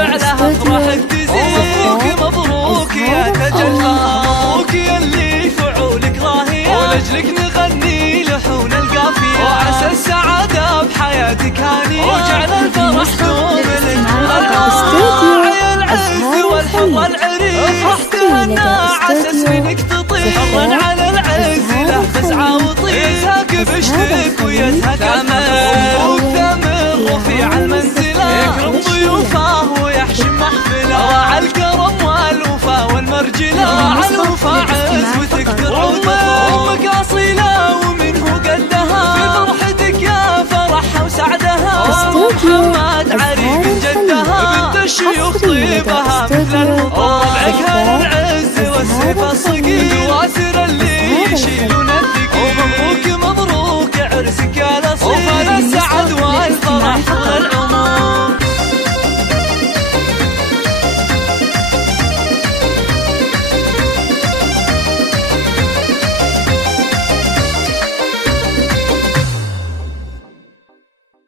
على افراحك تزيد. مبروك يا تجلى، مبروك يا اللي فعولك راهية، ولجلك نغني لحون القافية، وعسى السعادة بحياتك هانية، وجعل الفرح دوم لك راعي العز والحظ العريس. افرح تهنى عسى سنينك تطير، حرا على العز له بسعى وطير، يزهق بشتك ويزهق ثمر رفيع المنزلة، يكرم ضيوفه ويحشم محفله، راعى الكرم والوفا والمرجله، راعى الوفا عزوتك ترعى امك اصيله ومنه قدها، في فرحتك يا فرحها وسعدها، محمد علي بن جدها، بنت الشيوخ طيبها مثل الرطاب، طبعك هالعز والسيف الصقيل، دواسر اللي يشيلون الثقيل. مبروك مبروك عرسك يا الاصيل، وفال السعد والفرح